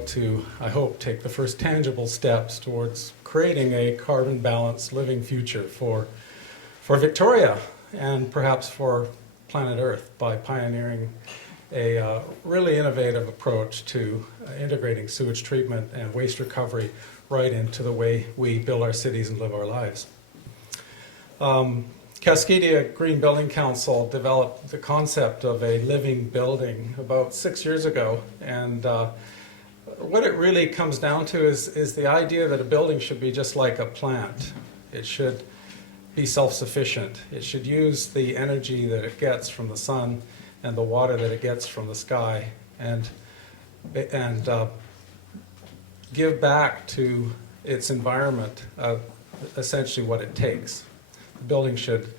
about to, I hope, take the first tangible steps towards creating a carbon-balanced living future for Victoria and perhaps for planet Earth by pioneering a really innovative approach to integrating sewage treatment and waste recovery right into the way we build our cities and live our lives. Cascadia Green Building Council developed the concept of a living building about 6 years ago, and what it really comes down to is the idea that a building should be just like a plant. It should be self-sufficient. It should use the energy that it gets from the sun and the water that it gets from the sky, and give back to its environment essentially what it takes. The building should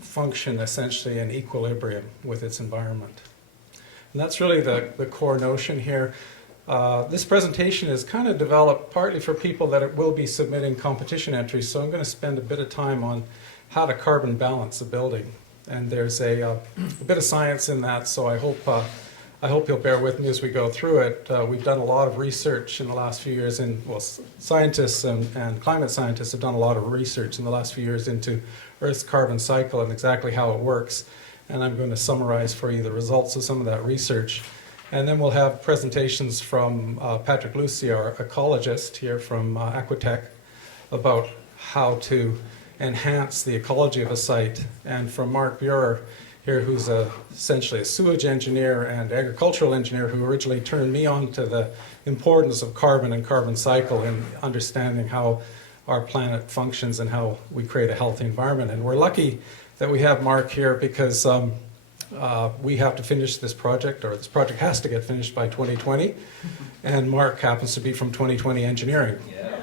function essentially in equilibrium with its environment. And that's really the core notion here. This presentation is kind of developed partly for people that will be submitting competition entries, so I'm going to spend a bit of time on how to carbon balance a building. And there's a bit of science in that, so I hope you'll bear with me as we go through it. We've done a lot of research in the last few years, scientists and climate scientists have done a lot of research in the last few years into Earth's carbon cycle and exactly how it works. And I'm going to summarize for you the results of some of that research. And then we'll have presentations from Patrick Lucy, our ecologist here from Aquatech, about how to enhance the ecology of a site, and from Mark Burer here, who's essentially a sewage engineer and agricultural engineer who originally turned me on to the importance of carbon and carbon cycle in understanding how our planet functions and how we create a healthy environment. And we're lucky that we have Mark here because we have to finish this project, or this project has to get finished by 2020, and Mark happens to be from 2020 Engineering. Yeah.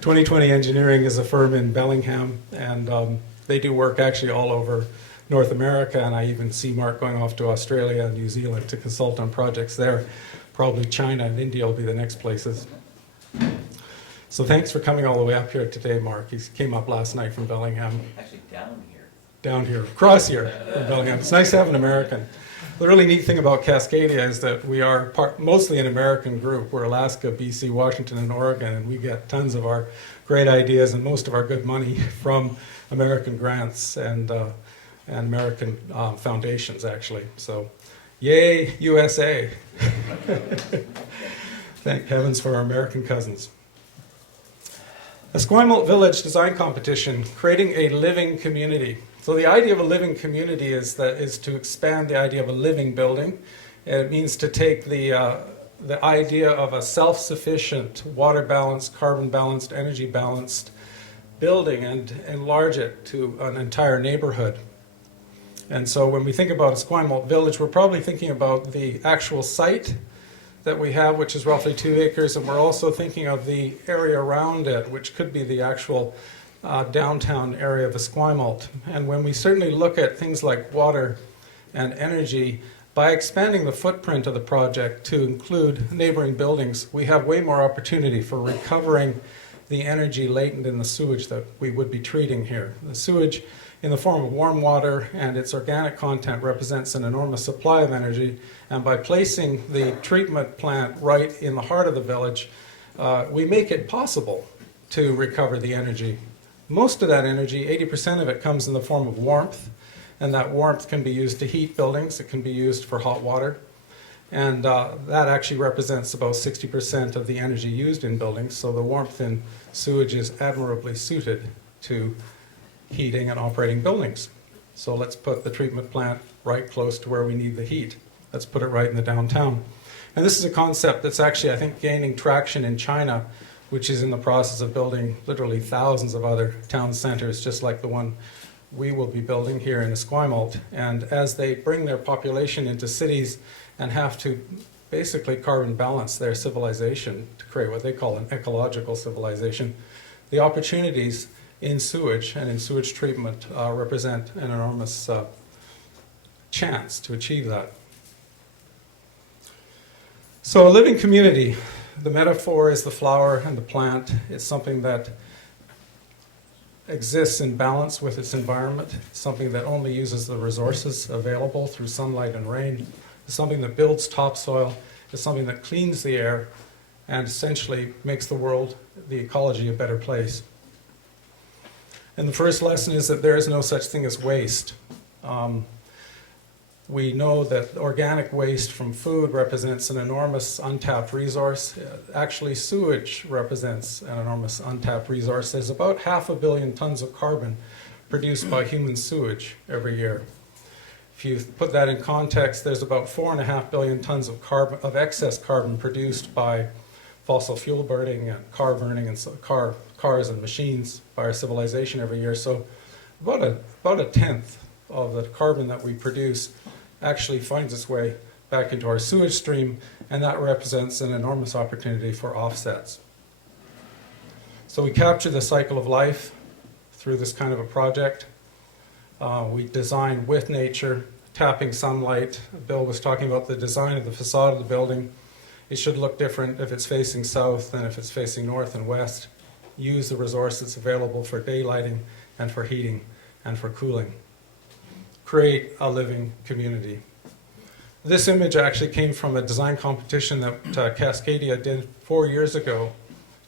2020 Engineering is a firm in Bellingham, and they do work actually all over North America, and I even see Mark going off to Australia and New Zealand to consult on projects there. Probably China and India will be the next places. So thanks for coming all the way up here today, Mark. He came up last night from Bellingham. Actually, down here. Down here, across here from Bellingham. It's nice to have an American. The really neat thing about Cascadia is that we are mostly an American group. We're Alaska, BC, Washington, and Oregon, and we get tons of our great ideas and most of our good money from American grants and American foundations, actually. So, yay, USA. Thank heavens for our American cousins. Esquimalt Village Design Competition, creating a living community. So the idea of a living community is to expand the idea of a living building. And it means to take the idea of a self-sufficient, water-balanced, carbon-balanced, energy-balanced building and enlarge it to an entire neighborhood. And so when we think about Esquimalt Village, we're probably thinking about the actual site that we have, which is roughly 2 acres, and we're also thinking of the area around it, which could be the actual downtown area of Esquimalt. And when we certainly look at things like water and energy, by expanding the footprint of the project to include neighboring buildings, we have way more opportunity for recovering the energy latent in the sewage that we would be treating here. The sewage in the form of warm water and its organic content represents an enormous supply of energy, and by placing the treatment plant right in the heart of the village, we make it possible to recover the energy. Most of that energy, 80% of it, comes in the form of warmth, and that warmth can be used to heat buildings. It can be used for hot water, and that actually represents about 60% of the energy used in buildings, so the warmth in sewage is admirably suited to heating and operating buildings. So let's put the treatment plant right close to where we need the heat. Let's put it right in the downtown. And this is a concept that's actually, I think, gaining traction in China, which is in the process of building literally thousands of other town centers, just like the one we will be building here in Esquimalt. And as they bring their population into cities and have to basically carbon balance their civilization to create what they call an ecological civilization, the opportunities in sewage and in sewage treatment represent an enormous chance to achieve that. So a living community, the metaphor is the flower and the plant. It's something that exists in balance with its environment. It's something that only uses the resources available through sunlight and rain. It's something that builds topsoil is something that cleans the air and essentially makes the world, the ecology, a better place. And the first lesson is that there is no such thing as waste. We know that organic waste from food represents an enormous untapped resource. Actually, sewage represents an enormous untapped resource. There's about 500 million tons of carbon produced by human sewage every year. If you put that in context, there's about 4.5 billion tons of excess carbon produced by fossil fuel burning and car burning and cars and machines by our civilization every year. So about a tenth of the carbon that we produce actually finds its way back into our sewage stream, and that represents an enormous opportunity for offsets. So we capture the cycle of life through this kind of a project. We design with nature, tapping sunlight. Bill was talking about the design of the facade of the building. It should look different if it's facing south than if it's facing north and west. Use the resources available for daylighting and for heating and for cooling. Create a living community. This image actually came from a design competition that Cascadia did 4 years ago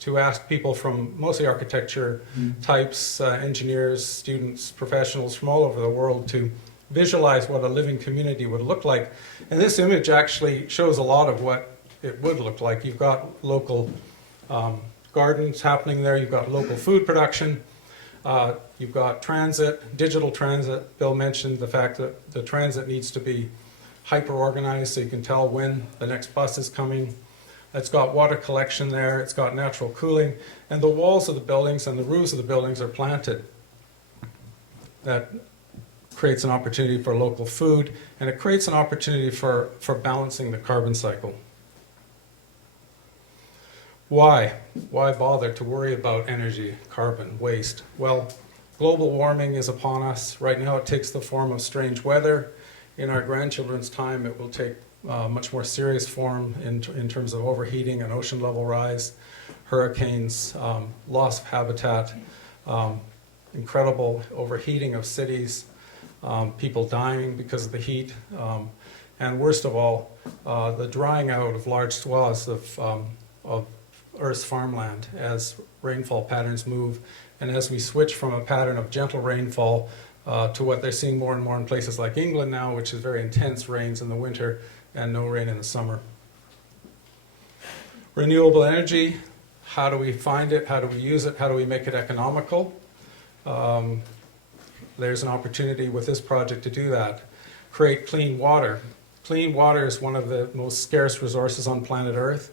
to ask people from mostly architecture types, engineers, students, professionals from all over the world to visualize what a living community would look like. And this image actually shows a lot of what it would look like. You've got local gardens happening there, you've got local food production, you've got transit, digital transit. Bill mentioned the fact that the transit needs to be hyper-organized so you can tell when the next bus is coming. It's got water collection there, it's got natural cooling, and the walls of the buildings and the roofs of the buildings are planted. That creates an opportunity for local food, and it creates an opportunity for balancing the carbon cycle. Why? Why bother to worry about energy, carbon, waste? Well, global warming is upon us. Right now it takes the form of strange weather. In our grandchildren's time, it will take much more serious form in terms of overheating and ocean level rise, hurricanes, loss of habitat, incredible overheating of cities, people dying because of the heat, and worst of all, the drying out of large swaths of Earth's farmland as rainfall patterns move, and as we switch from a pattern of gentle rainfall to what they're seeing more and more in places like England now, which is very intense rains in the winter and no rain in the summer. Renewable energy, how do we find it? How do we use it? How do we make it economical? There's an opportunity with this project to do that. Create clean water. Clean water is one of the most scarce resources on planet Earth.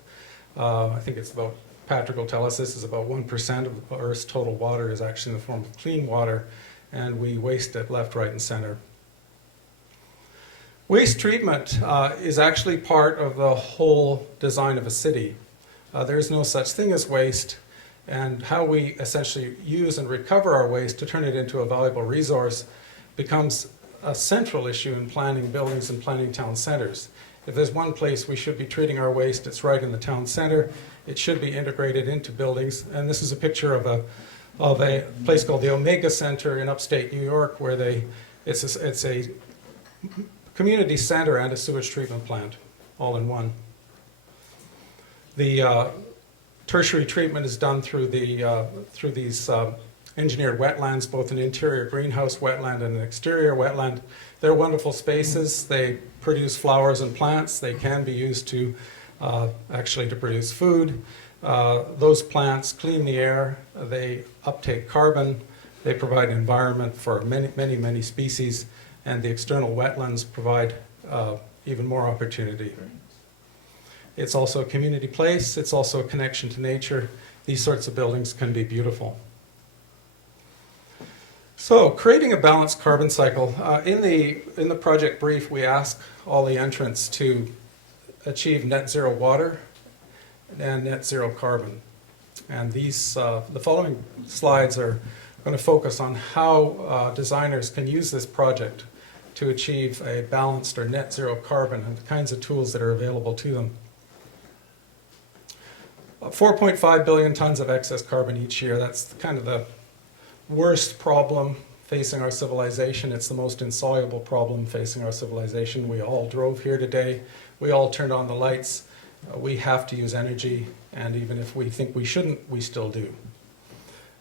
I think it's about, Patrick will tell us this, is about 1% of Earth's total water is actually in the form of clean water, and we waste it left, right, and center. Waste treatment is actually part of the whole design of a city. There is no such thing as waste, and how we essentially use and recover our waste to turn it into a valuable resource becomes a central issue in planning buildings and planning town centers. If there's one place we should be treating our waste, it's right in the town center. It should be integrated into buildings, and this is a picture of a place called the Omega Center in upstate New York, where it's a community center and a sewage treatment plant, all in one. The tertiary treatment is done through these engineered wetlands, both an interior greenhouse wetland and an exterior wetland. They're wonderful spaces. They produce flowers and plants. They can be used to actually to produce food. Those plants clean the air. They uptake carbon. They provide an environment for many, many, many species, and the external wetlands provide even more opportunity. It's also a community place. It's also a connection to nature. These sorts of buildings can be beautiful. So, creating a balanced carbon cycle. In the project brief, we ask all the entrants to achieve net zero water and net zero carbon. And these, the following slides are going to focus on how designers can use this project to achieve a balanced or net zero carbon and the kinds of tools that are available to them. 4.5 billion tons of excess carbon each year. That's kind of the worst problem facing our civilization. It's the most insoluble problem facing our civilization. We all drove here today. We all turned on the lights. we have to use energy, and even if we think we shouldn't, we still do.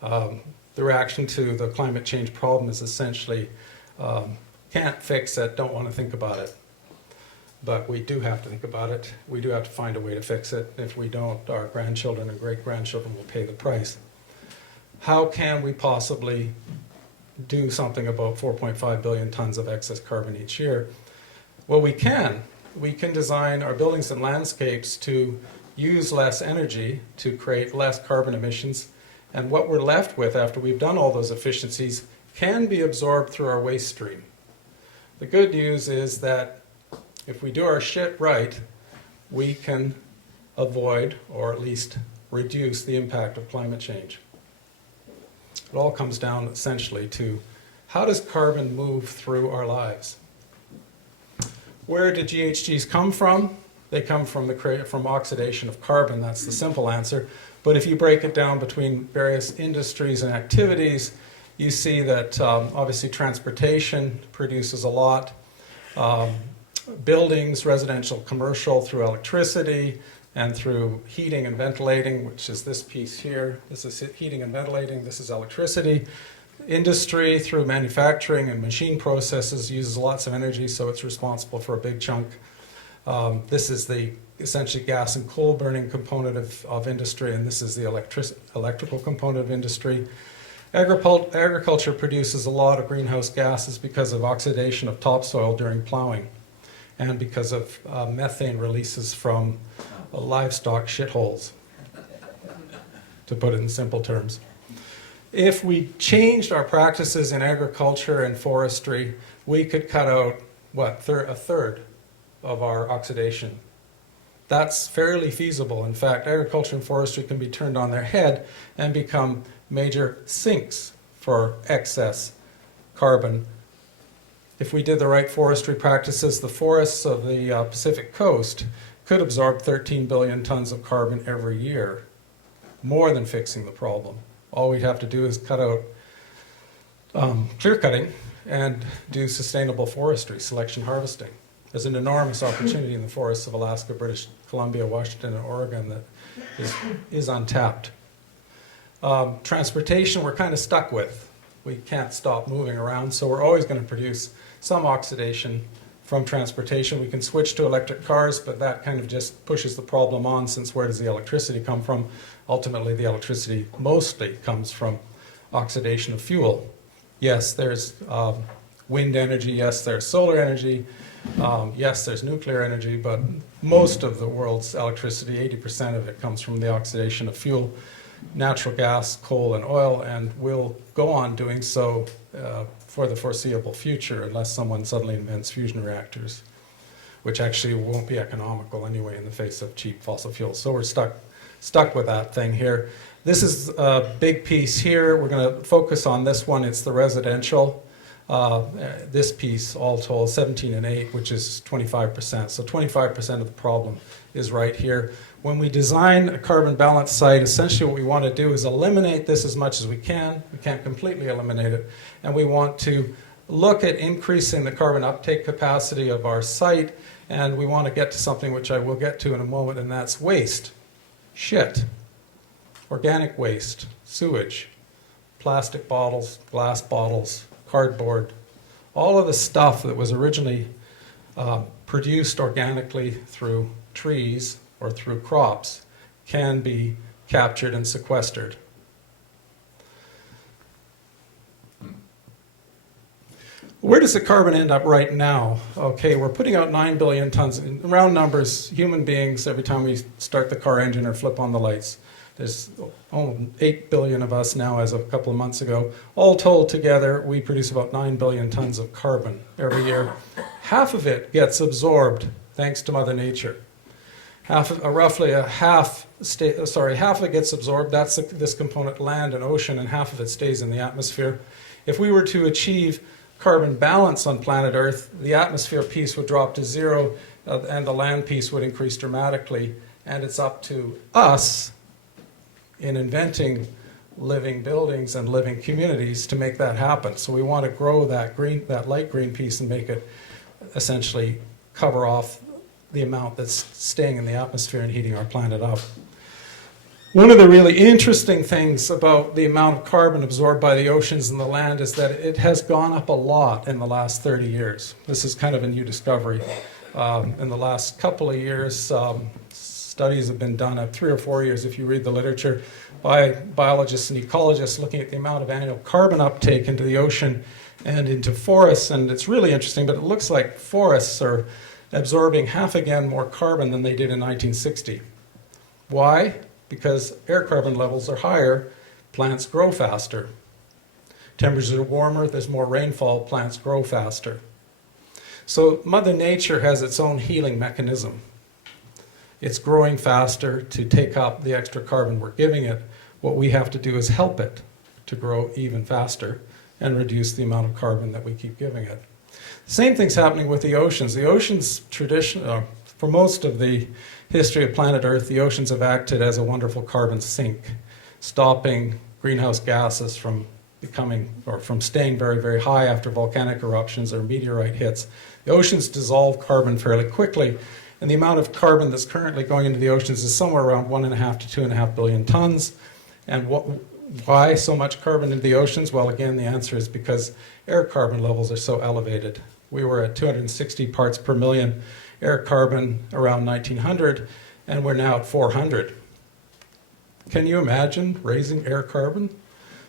The reaction to the climate change problem is essentially can't fix it, don't want to think about it. But we do have to think about it. We do have to find a way to fix it. If we don't, our grandchildren and great-grandchildren will pay the price. How can we possibly do something about 4.5 billion tons of excess carbon each year? Well, we can. We can design our buildings and landscapes to use less energy to create less carbon emissions. And what we're left with after we've done all those efficiencies can be absorbed through our waste stream. The good news is that if we do our shit right, we can avoid or at least reduce the impact of climate change. It all comes down essentially to how does carbon move through our lives? Where do GHGs come from? They come from oxidation of carbon. That's the simple answer. But if you break it down between various industries and activities, you see that obviously transportation produces a lot. Buildings, residential, commercial, through electricity and through heating and ventilating, which is this piece here. This is heating and ventilating. This is electricity. Industry, through manufacturing and machine processes, uses lots of energy, so it's responsible for a big chunk. This is the essentially gas and coal burning component of industry, and this is the electrical component of industry. Agriculture produces a lot of greenhouse gases because of oxidation of topsoil during plowing and because of methane releases from livestock shitholes, to put it in simple terms. If we changed our practices in agriculture and forestry, we could cut out, a third of our oxidation. That's fairly feasible. In fact, agriculture and forestry can be turned on their head and become major sinks for excess carbon. If we did the right forestry practices, the forests of the Pacific coast could absorb 13 billion tons of carbon every year, more than fixing the problem. All we'd have to do is cut out clear cutting and do sustainable forestry, selection harvesting. There's an enormous opportunity in the forests of Alaska, British Columbia, Washington, and Oregon that is untapped. Transportation, we're kind of stuck with. We can't stop moving around, so we're always going to produce some oxidation from transportation. We can switch to electric cars, but that kind of just pushes the problem on, since where does the electricity come from? Ultimately, the electricity mostly comes from oxidation of fuel. Yes, there's wind energy, yes, there's solar energy, yes, there's nuclear energy, but most of the world's electricity, 80% of it, comes from the oxidation of fuel, natural gas, coal, and oil, and will go on doing so for the foreseeable future unless someone suddenly invents fusion reactors, which actually won't be economical anyway in the face of cheap fossil fuels. So we're stuck with that thing here. This is a big piece here. We're going to focus on this one. It's the residential. This piece, all told, 17 and 8, which is 25%. So 25% of the problem is right here. When we design a carbon balance site, essentially what we want to do is eliminate this as much as we can. We can't completely eliminate it. And we want to look at increasing the carbon uptake capacity of our site. And we want to get to something which I will get to in a moment, and that's waste. Shit. Organic waste. Sewage. Plastic bottles, glass bottles, cardboard. All of the stuff that was originally produced organically through trees or through crops can be captured and sequestered. Where does the carbon end up right now? Okay, we're putting out 9 billion tons. In round numbers, human beings, every time we start the car engine or flip on the lights, there's 8 billion of us now as of a couple of months ago. All told together, we produce about 9 billion tons of carbon every year. Half of it gets absorbed thanks to Mother Nature. Half of it gets absorbed. That's this component, land and ocean, and half of it stays in the atmosphere. If we were to achieve carbon balance on planet Earth, the atmosphere piece would drop to zero, and the land piece would increase dramatically. And it's up to us, in inventing living buildings and living communities, to make that happen. So we want to grow that light green piece and make it essentially cover off the amount that's staying in the atmosphere and heating our planet up. One of the really interesting things about the amount of carbon absorbed by the oceans and the land is that it has gone up a lot in the last 30 years. This is kind of a new discovery. In the last couple of years, studies have been done, 3 or 4 years if you read the literature, by biologists and ecologists looking at the amount of annual carbon uptake into the ocean and into forests. And it's really interesting, but it looks like forests are absorbing half again more carbon than they did in 1960. Why? Because air carbon levels are higher, plants grow faster. Temperatures are warmer, there's more rainfall, plants grow faster. So Mother Nature has its own healing mechanism. It's growing faster to take up the extra carbon we're giving it. What we have to do is help it to grow even faster and reduce the amount of carbon that we keep giving it. The same thing's happening with the oceans. The oceans for most of the history of planet Earth, the oceans have acted as a wonderful carbon sink, stopping greenhouse gases from staying very, very high after volcanic eruptions or meteorite hits. The oceans dissolve carbon fairly quickly, and the amount of carbon that's currently going into the oceans is somewhere around 1.5 to 2.5 billion tons. And why so much carbon into the oceans? Well, again, the answer is because air carbon levels are so elevated. We were at 260 parts per million air carbon around 1900, and we're now at 400. Can you imagine raising air carbon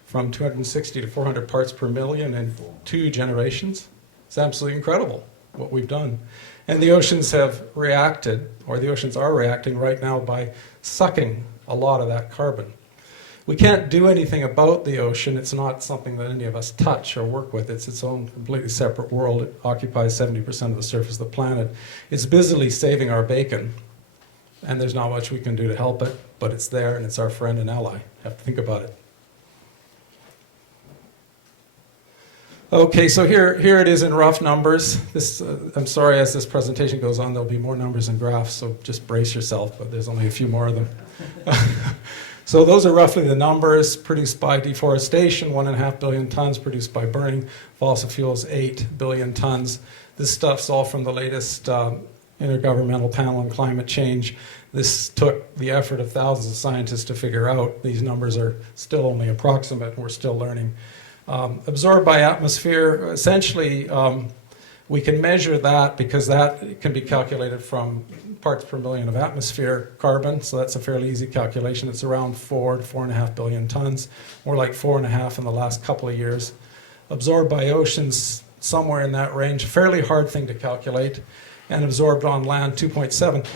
from 260 to 400 parts per million in 2 generations? It's absolutely incredible what we've done. And the oceans have reacted, or the oceans are reacting right now by sucking a lot of that carbon. We can't do anything about the ocean. It's not something that any of us touch or work with. It's its own completely separate world. It occupies 70% of the surface of the planet. It's busily saving our bacon, and there's not much we can do to help it, but it's there and it's our friend and ally. Have to think about it. Okay, so here it is in rough numbers. I'm sorry, as this presentation goes on, there'll be more numbers and graphs, so just brace yourself, but there's only a few more of them. So those are roughly the numbers produced by deforestation, 1.5 billion tons, produced by burning fossil fuels, 8 billion tons. This stuff's all from the latest Intergovernmental Panel on Climate Change. This took the effort of thousands of scientists to figure out. These numbers are still only approximate, and we're still learning. Absorbed by atmosphere, essentially we can measure that because that can be calculated from parts per million of atmosphere carbon, so that's a fairly easy calculation. It's around 4 to 4.5 billion tons, more like 4.5 in the last couple of years. Absorbed by oceans, somewhere in that range, fairly hard thing to calculate, and absorbed on land, 2.7.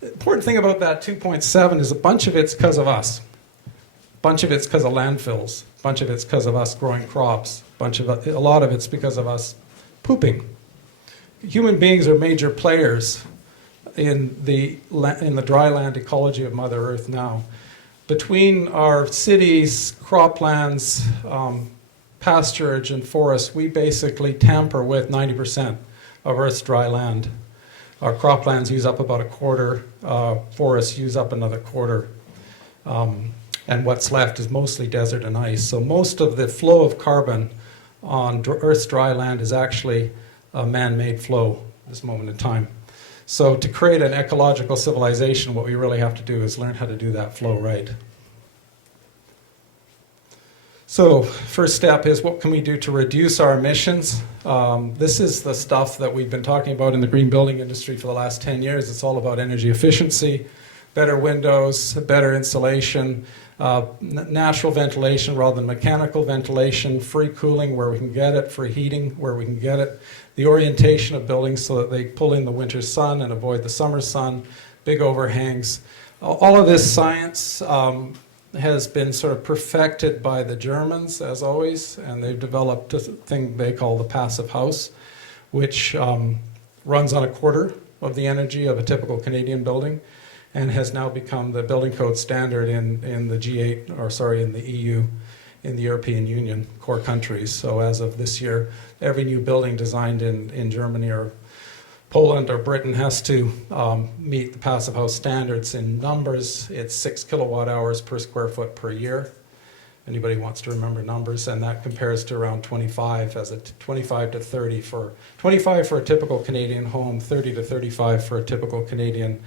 The important thing about that 2.7 is a bunch of it's because of us. A bunch of it's because of landfills. A bunch of it's because of us growing crops. A lot of it's because of us pooping. Human beings are major players in the dry land ecology of Mother Earth now. Between our cities, croplands, pasturage, and forests, we basically tamper with 90% of Earth's dry land. Our croplands use up about a quarter, forests use up another quarter, and what's left is mostly desert and ice. So most of the flow of carbon on Earth's dry land is actually a man-made flow at this moment in time. So to create an ecological civilization, what we really have to do is learn how to do that flow right. So first step is, what can we do to reduce our emissions? This is the stuff that we've been talking about in the green building industry for the last 10 years. It's all about energy efficiency, better windows, better insulation, natural ventilation rather than mechanical ventilation, free cooling where we can get it, free heating where we can get it, the orientation of buildings so that they pull in the winter sun and avoid the summer sun, big overhangs. All of this science has been sort of perfected by the Germans, as always, and they've developed a thing they call the passive house, which runs on a quarter of the energy of a typical Canadian building, and has now become the building code standard in the G8, or sorry, in the EU, in the European Union core countries. So as of this year, every new building designed in Germany or Poland or Britain has to meet the passive house standards. In numbers, it's 6 kilowatt hours per square foot per year. Anybody wants to remember numbers, and that compares to around 25 as a 25 to 30 for 25 for a typical Canadian home, 30 to 35 for a typical Canadian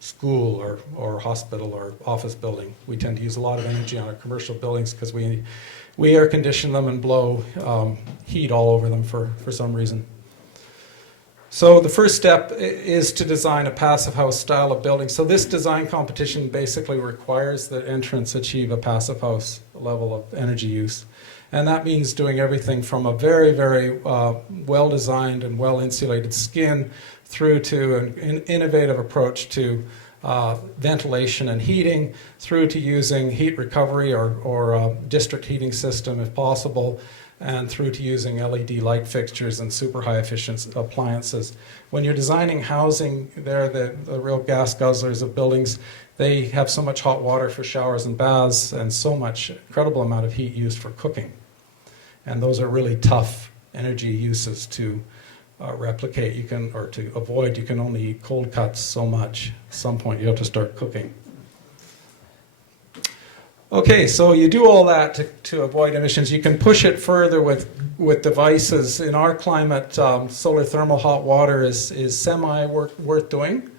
school or hospital or office building. We tend to use a lot of energy on our commercial buildings because we air condition them and blow heat all over them for some reason. So the first step is to design a passive house style of building. So this design competition basically requires that entrants achieve a passive house level of energy use. And that means doing everything from a very, very well-designed and well-insulated skin through to an innovative approach to ventilation and heating, through to using heat recovery or district heating system if possible, and through to using LED light fixtures and super high efficient appliances. When you're designing housing, they're the real gas guzzlers of buildings. They have so much hot water for showers and baths and so much incredible amount of heat used for cooking. And those are really tough energy uses to replicate. Or to avoid. You can only eat cold cuts so much. At some point you have to start cooking. Okay, so you do all that to avoid emissions. You can push it further with devices. In our climate, solar thermal hot water is worth doing.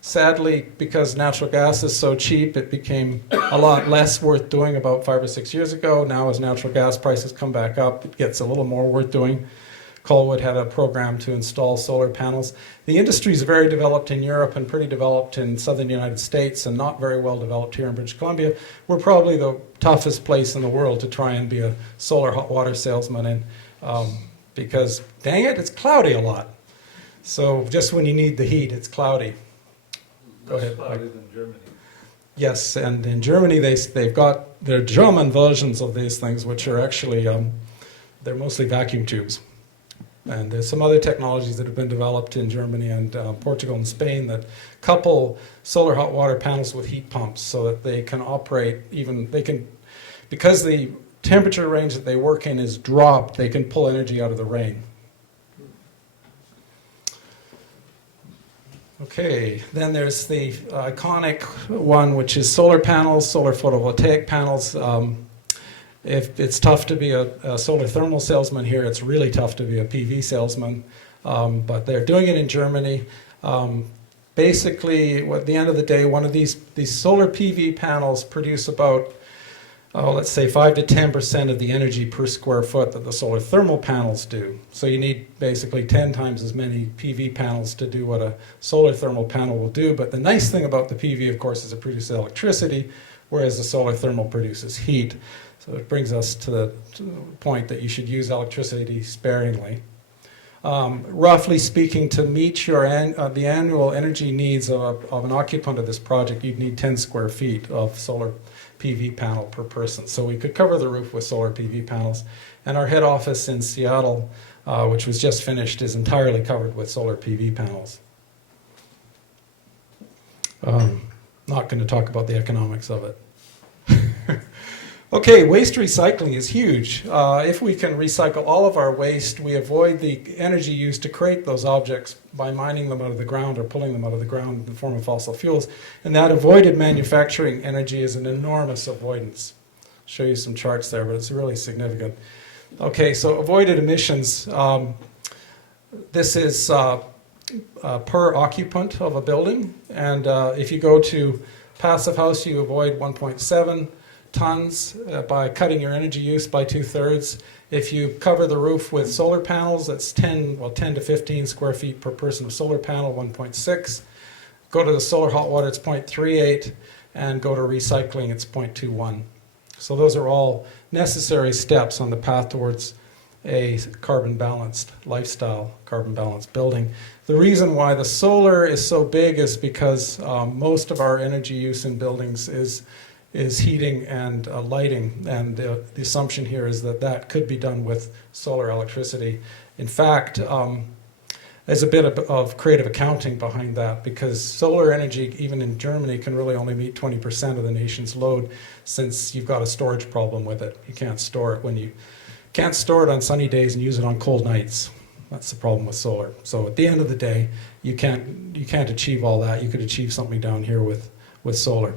Sadly, because natural gas is so cheap, it became a lot less worth doing about 5 or 6 years ago. Now as natural gas prices come back up, it gets a little more worth doing. Colwood had a program to install solar panels. The industry is very developed in Europe and pretty developed in southern United States and not very well developed here in British Columbia. We're probably the toughest place in the world to try and be a solar hot water salesman in because, dang it, it's cloudy a lot. So just when you need the heat, it's cloudy. Go ahead. Cloudy than Germany. Yes, and in Germany they've got their German versions of these things, which are actually, they're mostly vacuum tubes. And there's some other technologies that have been developed in Germany and Portugal and Spain that couple solar hot water panels with heat pumps so that they can operate because the temperature range that they work in is dropped, they can pull energy out of the rain. Okay, then there's the iconic one, which is solar panels, solar photovoltaic panels. If it's tough to be a solar thermal salesman here, it's really tough to be a PV salesman. But they're doing it in Germany. Basically, at the end of the day, one of these solar PV panels produce about, let's say 5 to 10% of the energy per square foot that the solar thermal panels do. So you need basically 10 times as many PV panels to do what a solar thermal panel will do. But the nice thing about the PV, of course, is it produces electricity, whereas the solar thermal produces heat. So it brings us to the point that you should use electricity sparingly. Roughly speaking, to meet the annual energy needs of an occupant of this project, you'd need 10 square feet of solar PV panel per person. So we could cover the roof with solar PV panels. And our head office in Seattle, which was just finished, is entirely covered with solar PV panels. Not going to talk about the economics of it. Okay, waste recycling is huge. If we can recycle all of our waste, we avoid the energy used to create those objects by mining them out of the ground or pulling them out of the ground in the form of fossil fuels. And that avoided manufacturing energy is an enormous avoidance. I'll show you some charts there, but it's really significant. Okay, so avoided emissions. This is per occupant of a building. And if you go to passive house, you avoid 1.7 tons by cutting your energy use by 2/3. If you cover the roof with solar panels, that's 10 to 15 square feet per person of solar panel, 1.6. Go to the solar hot water, it's 0.38, and go to recycling, it's 0.21. So those are all necessary steps on the path towards a carbon balanced lifestyle, carbon balanced building. The reason why the solar is so big is because most of our energy use in buildings is heating and lighting, and the assumption here is that could be done with solar electricity. In fact, there's a bit of creative accounting behind that, because solar energy, even in Germany, can really only meet 20% of the nation's load, since you've got a storage problem with it. You can't store it on sunny days and use it on cold nights. That's the problem with solar. So at the end of the day, you can't achieve all that. You could achieve something down here with solar.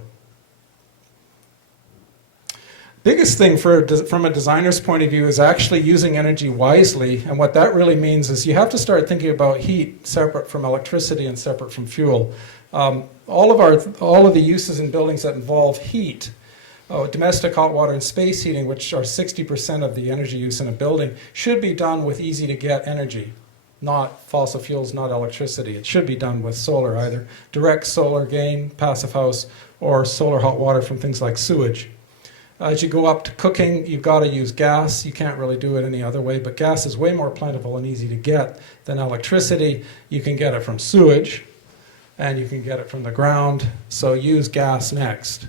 Biggest thing from a designer's point of view is actually using energy wisely, and what that really means is you have to start thinking about heat separate from electricity and separate from fuel. All of the uses in buildings that involve heat, domestic hot water and space heating, which are 60% of the energy use in a building, should be done with easy to get energy, not fossil fuels, not electricity. It should be done with solar, either direct solar gain, passive house, or solar hot water from things like sewage. As you go up to cooking, you've got to use gas. You can't really do it any other way, but gas is way more plentiful and easy to get than electricity. You can get it from sewage, and you can get it from the ground, so use gas next.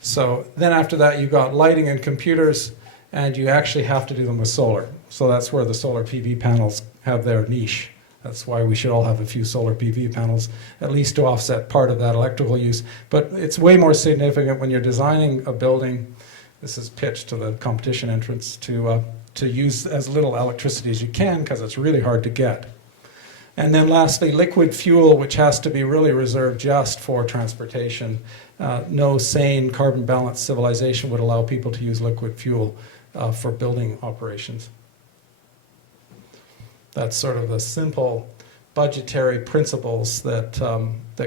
So then after that, you've got lighting and computers, and you actually have to do them with solar. So that's where the solar PV panels have their niche. That's why we should all have a few solar PV panels, at least to offset part of that electrical use. But it's way more significant when you're designing a building. This is pitched to the competition entrance to use as little electricity as you can, because it's really hard to get. And then lastly, liquid fuel, which has to be really reserved just for transportation. No sane carbon balanced civilization would allow people to use liquid fuel for building operations. That's sort of the simple budgetary principles that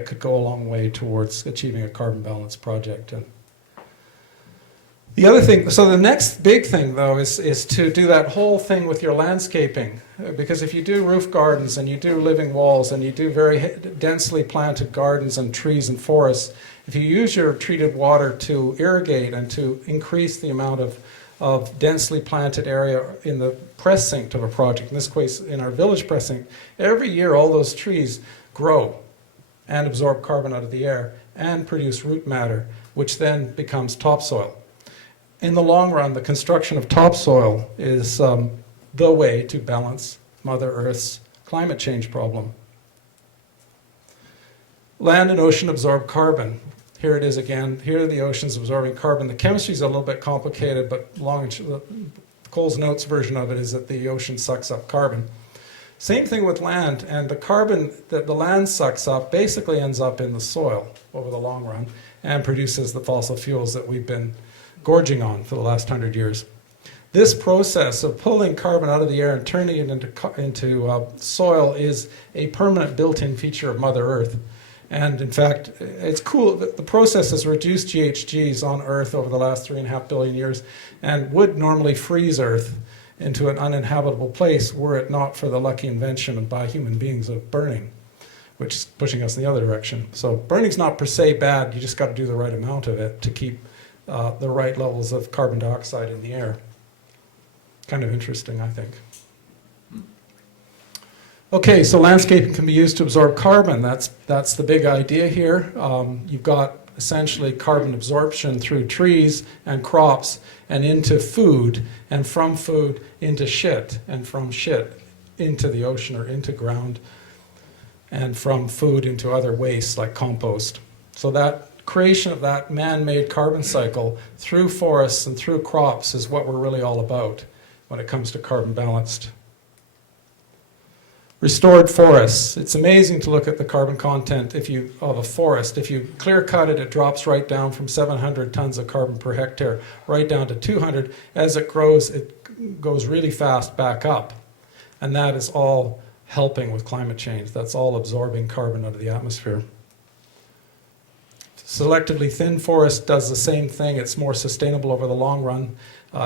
could go a long way towards achieving a carbon balanced project. And the other thing, so the next big thing though is to do that whole thing with your landscaping. Because if you do roof gardens and you do living walls and you do very densely planted gardens and trees and forests, if you use your treated water to irrigate and to increase the amount of densely planted area in the press sink of a project, in this case in our village press sink, every year all those trees grow and absorb carbon out of the air and produce root matter, which then becomes topsoil. In the long run, the construction of topsoil is the way to balance Mother Earth's climate change problem. Land and ocean absorb carbon. Here it is again. Here are the oceans absorbing carbon. The chemistry is a little bit complicated, but Cole's Notes version of it is that the ocean sucks up carbon. Same thing with land, and the carbon that the land sucks up basically ends up in the soil over the long run and produces the fossil fuels that we've been gorging on for the last 100 years. This process of pulling carbon out of the air and turning it into soil is a permanent built-in feature of Mother Earth. And in fact, it's cool that the process has reduced GHGs on Earth over the last 3.5 billion years and would normally freeze Earth into an uninhabitable place were it not for the lucky invention by human beings of burning, which is pushing us in the other direction. So burning's not per se bad, you just got to do the right amount of it to keep the right levels of carbon dioxide in the air. Kind of interesting, I think. Okay, so landscaping can be used to absorb carbon. That's the big idea here. You've got essentially carbon absorption through trees and crops and into food, and from food into shit, and from shit into the ocean or into ground, and from food into other wastes like compost. So that creation of that man-made carbon cycle through forests and through crops is what we're really all about when it comes to carbon balanced. Restored forests. It's amazing to look at the carbon content of a forest. If you clear cut it, it drops right down from 700 tons of carbon per hectare right down to 200. As it grows, it goes really fast back up. And that is all helping with climate change. That's all absorbing carbon out of the atmosphere. Selectively thin forest does the same thing. It's more sustainable over the long run.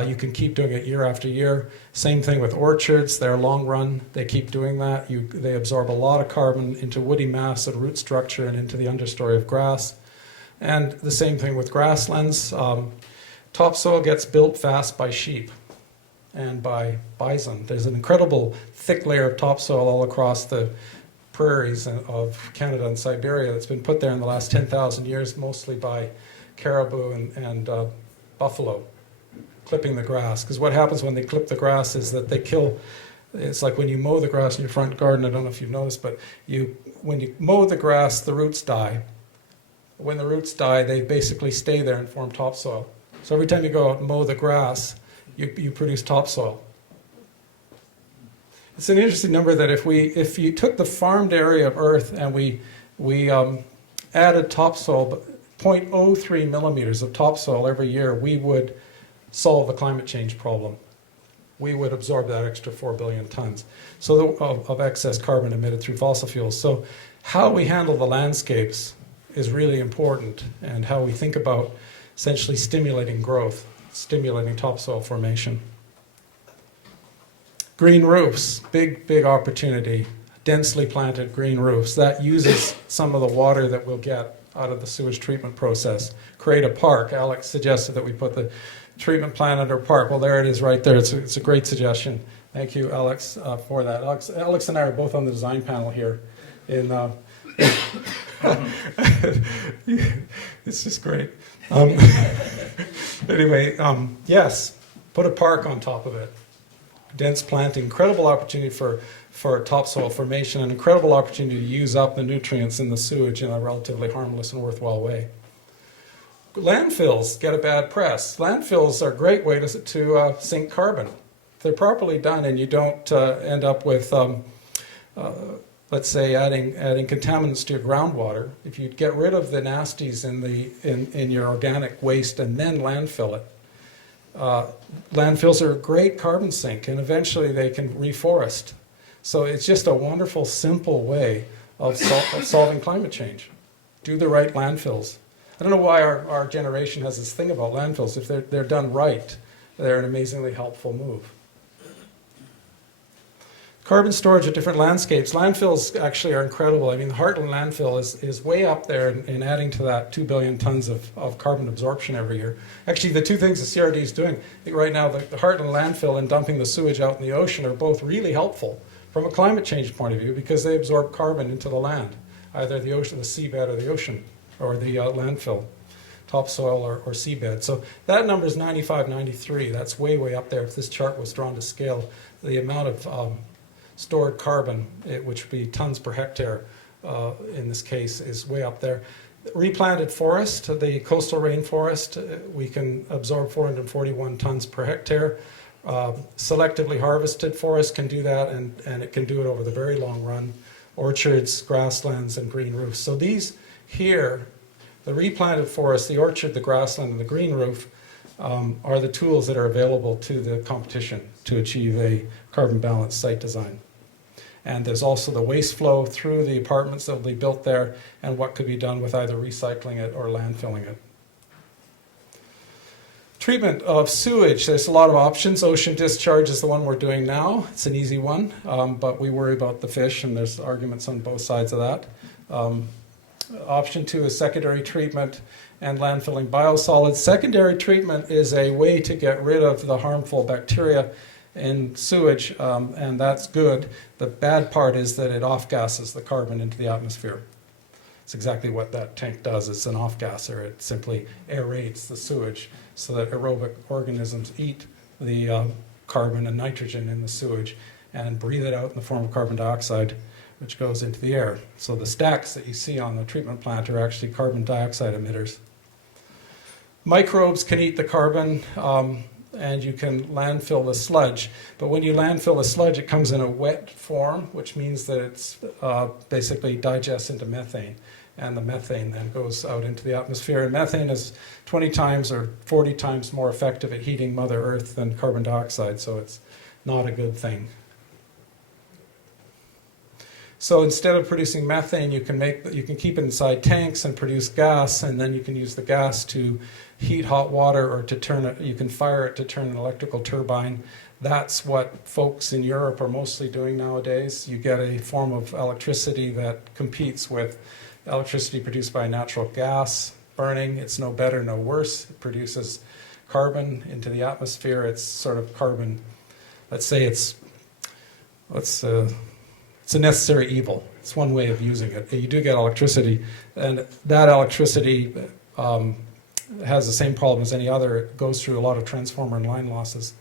You can keep doing it year after year. Same thing with orchards. They're long run. They keep doing that. They absorb a lot of carbon into woody mass and root structure and into the understory of grass. And the same thing with grasslands. Topsoil gets built fast by sheep and by bison. There's an incredible thick layer of topsoil all across the prairies of Canada and Siberia that's been put there in the last 10,000 years, mostly by caribou and buffalo, clipping the grass. Because what happens when they clip the grass is that they kill, it's like when you mow the grass in your front garden, I don't know if you've noticed, but when you mow the grass, the roots die. When the roots die, they basically stay there and form topsoil. So every time you go out and mow the grass, you produce topsoil. It's an interesting number that if you took the farmed area of Earth and we added topsoil, 0.03 millimeters of topsoil every year, we would solve the climate change problem. We would absorb that extra 4 billion tons of excess carbon emitted through fossil fuels. So how we handle the landscapes is really important, and how we think about essentially stimulating growth, stimulating topsoil formation. Green roofs, big opportunity. Densely planted green roofs. That uses some of the water that we'll get out of the sewage treatment process. Create a park. Alex suggested that we put the treatment plant under a park. Well, there it is right there. It's a great suggestion. Thank you, Alex, for that. Alex and I are both on the design panel here. It's just great. Anyway, yes, put a park on top of it. Dense planting, incredible opportunity for topsoil formation, an incredible opportunity to use up the nutrients in the sewage in a relatively harmless and worthwhile way. Landfills get a bad press. Landfills are a great way to sink carbon. If they're properly done and you don't end up with, let's say, adding contaminants to your groundwater, if you get rid of the nasties in your organic waste and then landfill it, landfills are a great carbon sink, and eventually they can reforest. So it's just a wonderful, simple way of solving climate change. Do the right landfills. I don't know why our generation has this thing about landfills. If they're done right, they're an amazingly helpful move. Carbon storage at different landscapes. Landfills actually are incredible. I mean, the Heartland landfill is way up there in adding to that 2 billion tons of carbon absorption every year. Actually, the two things the CRD is doing, I think right now, the Heartland landfill and dumping the sewage out in the ocean are both really helpful from a climate change point of view, because they absorb carbon into the land, either the ocean, the seabed, or the ocean, or the landfill, topsoil or seabed. So that number is 95, 93. That's way up there. If this chart was drawn to scale, the amount of stored carbon, which would be tons per hectare in this case, is way up there. Replanted forest, the coastal rainforest, we can absorb 441 tons per hectare. Selectively harvested forest can do that, and it can do it over the very long run. Orchards, grasslands, and green roofs. So these here, the replanted forest, the orchard, the grassland, and the green roof, are the tools that are available to the competition to achieve a carbon balanced site design. And there's also the waste flow through the apartments that will be built there, and what could be done with either recycling it or landfilling it. Treatment of sewage, there's a lot of options. Ocean discharge is the one we're doing now. It's an easy one, but we worry about the fish, and there's arguments on both sides of that. Option 2 is secondary treatment and landfilling biosolids. Secondary treatment is a way to get rid of the harmful bacteria in sewage, and that's good. The bad part is that it off-gasses the carbon into the atmosphere. It's exactly what that tank does. It's an off-gasser. It simply aerates the sewage so that aerobic organisms eat the carbon and nitrogen in the sewage and breathe it out in the form of carbon dioxide, which goes into the air. So the stacks that you see on the treatment plant are actually carbon dioxide emitters. Microbes can eat the carbon, and you can landfill the sludge. But when you landfill the sludge, it comes in a wet form, which means that it's basically digests into methane. And the methane then goes out into the atmosphere. And methane is 20 times or 40 times more effective at heating Mother Earth than carbon dioxide, so it's not a good thing. So instead of producing methane, you can keep it inside tanks and produce gas, and then you can use the gas to heat hot water, or to turn it. You can fire it to turn an electrical turbine. That's what folks in Europe are mostly doing nowadays. You get a form of electricity that competes with electricity produced by natural gas burning. It's no better, no worse. It produces carbon into the atmosphere. It's sort of carbon. Let's say it's a necessary evil. It's one way of using it. You do get electricity, and that electricity has the same problem as any other. It goes through a lot of transformer and line losses.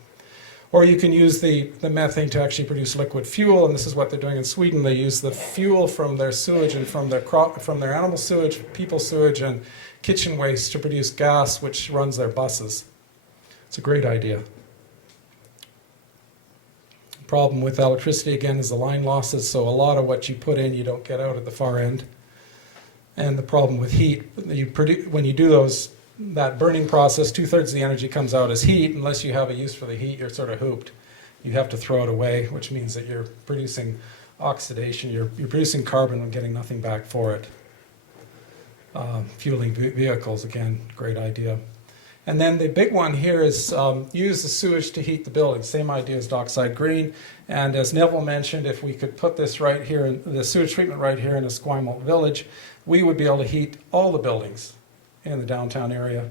Or you can use the methane to actually produce liquid fuel, and this is what they're doing in Sweden. They use the fuel from their sewage and from their animal sewage, people sewage, and kitchen waste to produce gas, which runs their buses. It's a great idea. Problem with electricity, again, is the line losses, so a lot of what you put in you don't get out at the far end. And the problem with heat, when you do those that burning process, 2/3 of the energy comes out as heat. Unless you have a use for the heat, you're sort of hooped. You have to throw it away, which means that you're producing oxidation, you're producing carbon and getting nothing back for it. Fueling vehicles, again, great idea. And then the big one here is use the sewage to heat the building. Same idea as Dockside Green. And as Neville mentioned, if we could put this right here, the sewage treatment right here in Esquimalt Village, we would be able to heat all the buildings in the downtown area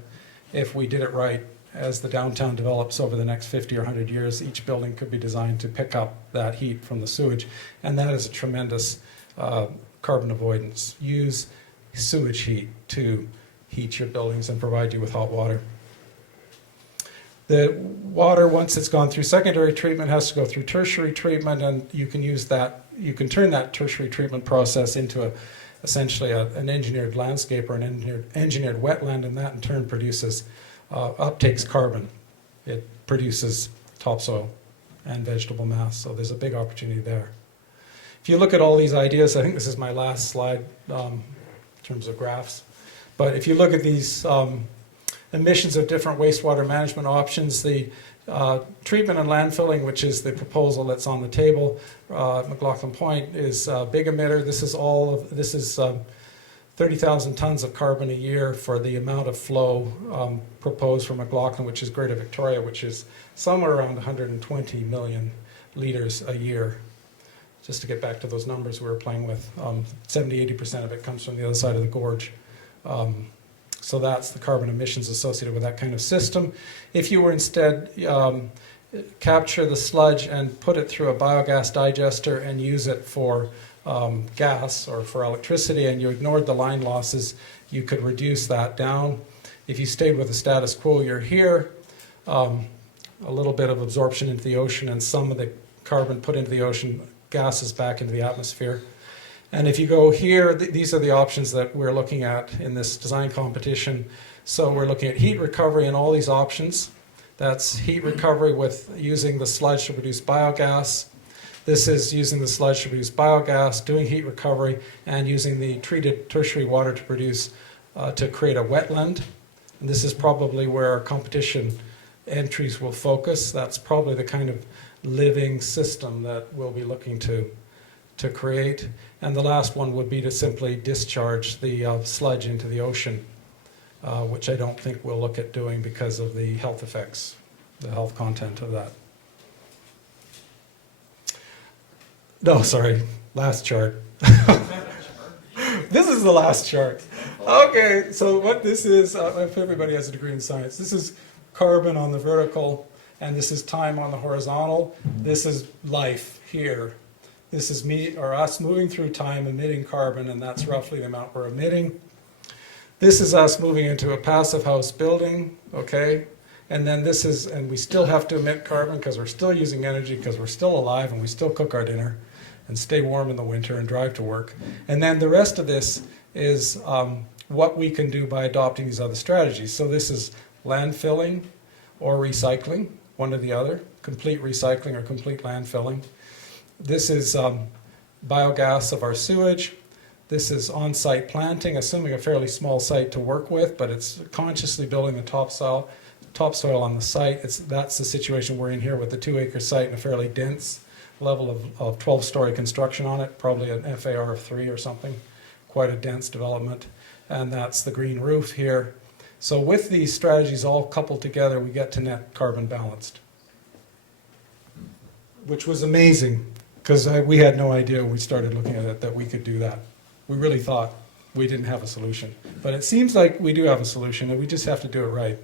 if we did it right. As the downtown develops over the next 50 or 100 years, each building could be designed to pick up that heat from the sewage. And that is a tremendous carbon avoidance. Use sewage heat to heat your buildings and provide you with hot water. The water, once it's gone through secondary treatment, has to go through tertiary treatment, and you can use that, you can turn that tertiary treatment process into essentially an engineered landscape or an engineered wetland, and that in turn produces, uptakes carbon. It produces topsoil and vegetable mass, so there's a big opportunity there. If you look at all these ideas, I think this is my last slide in terms of graphs, but if you look at these emissions of different wastewater management options, the treatment and landfilling, which is the proposal that's on the table, McLaughlin Point is a big emitter. This is 30,000 tons of carbon a year for the amount of flow proposed for McLaughlin, which is Greater Victoria, which is somewhere around 120 million liters a year. Just to get back to those numbers we were playing with, 70-80% of it comes from the other side of the gorge. So that's the carbon emissions associated with that kind of system. If you were instead capture the sludge and put it through a biogas digester and use it for gas or for electricity, and you ignored the line losses, you could reduce that down. If you stayed with the status quo, you're here, a little bit of absorption into the ocean and some of the carbon put into the ocean gases back into the atmosphere. And if you go here, these are the options that we're looking at in this design competition. So we're looking at heat recovery and all these options. That's heat recovery with using the sludge to produce biogas. This is using the sludge to produce biogas, doing heat recovery, and using the treated tertiary water to produce, to create a wetland. And this is probably where our competition entries will focus. That's probably the kind of living system that we'll be looking to create. And the last one would be to simply discharge the sludge into the ocean, which I don't think we'll look at doing because of the health effects, the health content of that. No, sorry, last chart. This is the last chart. Okay, so what this is, if everybody has a degree in science, this is carbon on the vertical, and this is time on the horizontal. This is life here. This is me or us moving through time, emitting carbon, and that's roughly the amount we're emitting. This is us moving into a passive house building, okay? And then this is, and we still have to emit carbon because we're still using energy, because we're still alive and we still cook our dinner and stay warm in the winter and drive to work. And then the rest of this is what we can do by adopting these other strategies. So this is landfilling or recycling, one or the other, complete recycling or complete landfilling. This is biogas of our sewage. This is on-site planting, assuming a fairly small site to work with, but it's consciously building the topsoil on the site. That's the situation we're in here with the 2-acre site and a fairly dense level of 12-story construction on it, probably an FAR of 3 or something, quite a dense development. And that's the green roof here. So with these strategies all coupled together, we get to net carbon balanced, which was amazing. Because we had no idea when we started looking at it that we could do that. We really thought we didn't have a solution. But it seems like we do have a solution, and we just have to do it right.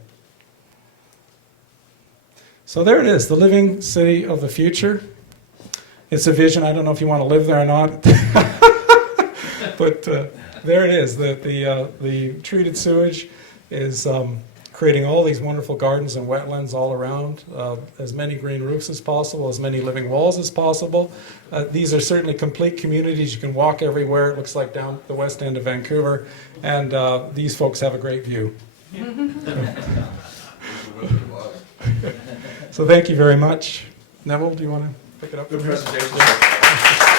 So there it is, the living city of the future. It's a vision. I don't know if you want to live there or not. But there it is. The treated sewage is creating all these wonderful gardens and wetlands all around, as many green roofs as possible, as many living walls as possible. These are certainly complete communities. You can walk everywhere. It looks like down the west end of Vancouver. And these folks have a great view. So thank you very much. Neville, do you want to pick it up? Good presentation.